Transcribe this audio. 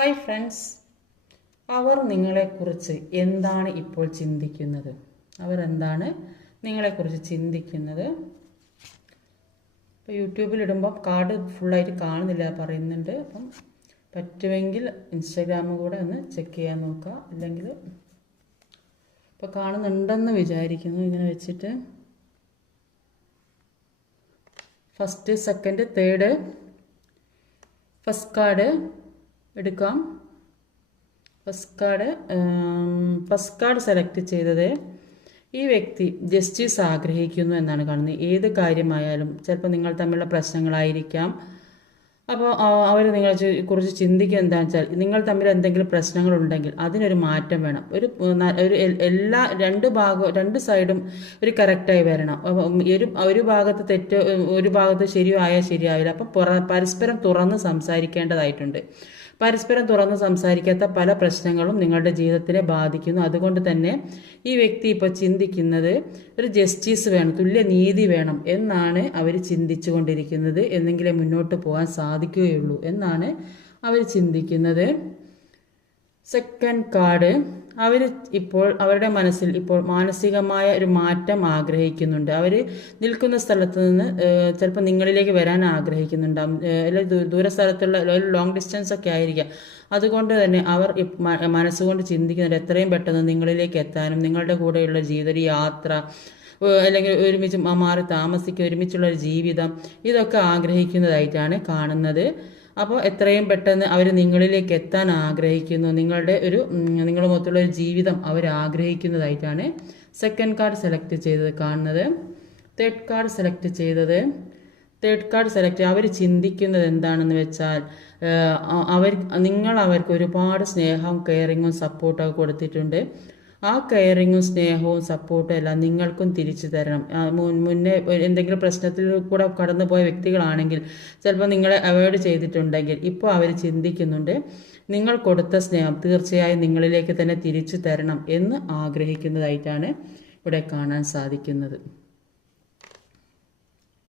Hi friends അവർ നിങ്ങളെക്കുറിച്ച് എന്താണ് ഇപ്പോൾ ചിന്തിക്കുന്നത്? അവർ എന്താണ് നിങ്ങളെക്കുറിച്ച് ചിന്തിക്കുന്നത്? ഇപ്പോൾ യൂട്യൂബിലിടുമ്പോൾ കാർഡ് ഫുള്ളായിട്ട് കാണുന്നില്ല പറയുന്നുണ്ട്. അപ്പം പറ്റുമെങ്കിൽ ഇൻസ്റ്റാഗ്രാമും കൂടെ ഒന്ന് ചെക്ക് ചെയ്യാൻ നോക്കുക അല്ലെങ്കിൽ ഇപ്പോൾ കാണുന്നുണ്ടെന്ന് വിചാരിക്കുന്നു. ഇങ്ങനെ വെച്ചിട്ട് first second third first card എടുക്കാം. ഫസ്റ്റ് കാർഡ് സെലക്ട് ചെയ്തത് ഈ വ്യക്തി ജസ്റ്റിസ് ആഗ്രഹിക്കുന്നു എന്നാണ് കാണുന്നത്. ഏത് കാര്യമായാലും ചിലപ്പോൾ നിങ്ങൾ തമ്മിലുള്ള പ്രശ്നങ്ങളായിരിക്കാം. അപ്പോൾ അവർ നിങ്ങളെ കുറച്ച് ചിന്തിക്കുക എന്താണെന്ന് വെച്ചാൽ നിങ്ങൾ തമ്മിൽ എന്തെങ്കിലും പ്രശ്നങ്ങൾ ഉണ്ടെങ്കിൽ അതിനൊരു മാറ്റം വേണം. ഒരു ഒരു എല്ലാ രണ്ട് ഭാഗവും രണ്ട് സൈഡും ഒരു കറക്റ്റായി വരണം. ഒരു ഒരു ഭാഗത്ത് തെറ്റ് ഒരു ഭാഗത്ത് ശരിയായാൽ ശരിയാവില്ല. അപ്പം പുറ പരസ്പരം തുറന്ന് സംസാരിക്കേണ്ടതായിട്ടുണ്ട്. പരസ്പരം തുറന്ന് സംസാരിക്കാത്ത പല പ്രശ്നങ്ങളും നിങ്ങളുടെ ജീവിതത്തിനെ ബാധിക്കുന്നു. അതുകൊണ്ട് തന്നെ ഈ വ്യക്തി ഇപ്പോൾ ചിന്തിക്കുന്നത് ഒരു ജസ്റ്റിസ് വേണം തുല്യ നീതി വേണം എന്നാണ് അവർ ചിന്തിച്ചുകൊണ്ടിരിക്കുന്നത്. എന്നെങ്കിലേ മുന്നോട്ട് പോകാൻ സാധിക്കുകയുള്ളൂ എന്നാണ് അവർ ചിന്തിക്കുന്നത്. സെക്കൻഡ് കാർഡ് അവർ ഇപ്പോൾ അവരുടെ മനസ്സിൽ ഇപ്പോൾ മാനസികമായ ഒരു മാറ്റം ആഗ്രഹിക്കുന്നുണ്ട്. അവർ നിൽക്കുന്ന സ്ഥലത്ത് നിന്ന് ചിലപ്പോൾ നിങ്ങളിലേക്ക് വരാൻ ആഗ്രഹിക്കുന്നുണ്ടാവും. അല്ലെങ്കിൽ ദൂര സ്ഥലത്തുള്ള ഒരു ലോങ് ഡിസ്റ്റൻസ് ഒക്കെ ആയിരിക്കാം. അതുകൊണ്ട് തന്നെ അവർ മനസ്സുകൊണ്ട് ചിന്തിക്കുന്നുണ്ട് എത്രയും പെട്ടെന്ന് നിങ്ങളിലേക്ക് എത്താനും നിങ്ങളുടെ കൂടെയുള്ള ജീവിത യാത്ര അല്ലെങ്കിൽ ഒരുമിച്ച് മാറി താമസിക്കുക ഒരുമിച്ചുള്ള ഒരു ജീവിതം ഇതൊക്കെ ആഗ്രഹിക്കുന്നതായിട്ടാണ് കാണുന്നത്. അപ്പോൾ എത്രയും പെട്ടെന്ന് അവർ നിങ്ങളിലേക്ക് എത്താൻ ആഗ്രഹിക്കുന്നു. നിങ്ങളുടെ ഒരു നിങ്ങളുമൊത്തുള്ള ഒരു ജീവിതം അവർ ആഗ്രഹിക്കുന്നതായിട്ടാണ് സെക്കൻഡ് കാർഡ് സെലക്ട് ചെയ്തത് കാണുന്നത്. തേർഡ് കാർഡ് സെലക്ട് ചെയ്തത്. തേർഡ് കാർഡ് സെലക്ട് അവർ ചിന്തിക്കുന്നത് എന്താണെന്ന് വെച്ചാൽ അവർ നിങ്ങൾ അവർക്ക് ഒരുപാട് സ്നേഹവും കെയറിങ്ങും സപ്പോർട്ടൊക്കെ കൊടുത്തിട്ടുണ്ട്. ആ കെയറിങ്ങും സ്നേഹവും സപ്പോർട്ടും എല്ലാം നിങ്ങൾക്കും തിരിച്ചു തരണം. മുന്നേ എന്തെങ്കിലും പ്രശ്നത്തിൽ കൂടെ കടന്നു പോയ വ്യക്തികളാണെങ്കിൽ ചിലപ്പോൾ നിങ്ങളെ അവോയ്ഡ് ചെയ്തിട്ടുണ്ടെങ്കിൽ ഇപ്പോൾ അവർ ചിന്തിക്കുന്നുണ്ട് നിങ്ങൾ കൊടുത്ത സ്നേഹം തീർച്ചയായും നിങ്ങളിലേക്ക് തന്നെ തിരിച്ചു തരണം എന്ന് ആഗ്രഹിക്കുന്നതായിട്ടാണ് ഇവിടെ കാണാൻ സാധിക്കുന്നത്.